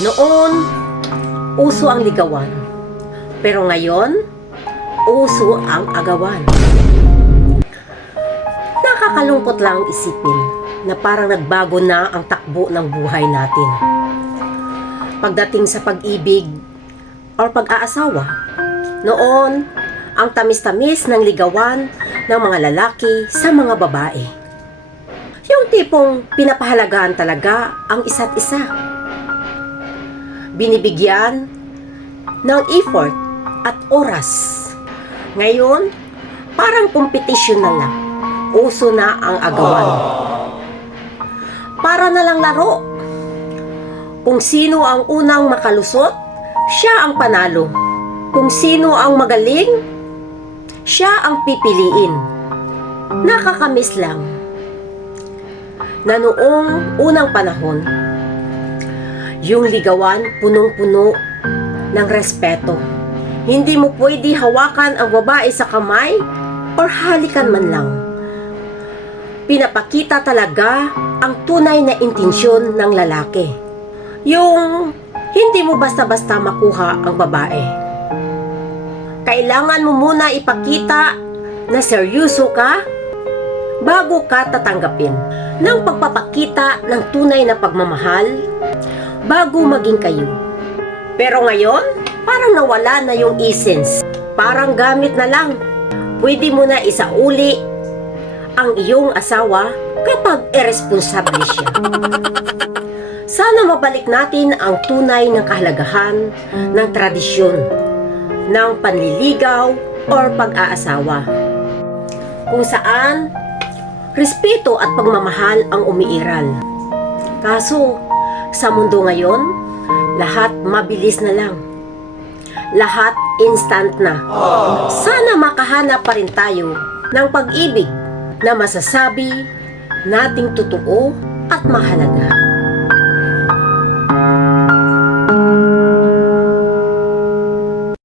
Noon, uso ang ligawan. Pero ngayon, uso ang agawan. Nakakalungkot lang isipin na parang nagbago na ang takbo ng buhay natin. Pagdating sa pag-ibig o pag-aasawa, noon, ang tamis-tamis ng ligawan ng mga lalaki sa mga babae. Yung tipong pinapahalagahan talaga ang isa't isa. Binibigyan ng effort at oras. Ngayon, parang kompetisyon na lang. Uso na ang agawan. Para na lang laro. Kung sino ang unang makalusot, siya ang panalo. Kung sino ang magaling, siya ang pipiliin. Nakakamiss lang na noong unang panahon, yung ligawan punong-puno ng respeto. Hindi mo pwede hawakan ang babae sa kamay or halikan man lang. Pinapakita talaga ang tunay na intensyon ng lalaki. Yung hindi mo basta-basta makuha ang babae. Kailangan mo muna ipakita na seryoso ka bago ka tatanggapin ng pagpapakita ng tunay na pagmamahal bago maging kayo. Pero ngayon, parang nawala na yung essence. Parang gamit na lang. Pwede mo na isauli ang iyong asawa kapag irresponsable siya. Sana mabalik natin ang tunay na kahalagahan ng tradisyon ng panliligaw or pag-aasawa, kung saan respeto at pagmamahal ang umiiral. Kaso, sa mundo ngayon, lahat mabilis na lang. Lahat instant na. Sana makahanap pa rin tayo ng pag-ibig na masasabi nating totoo at mahalaga.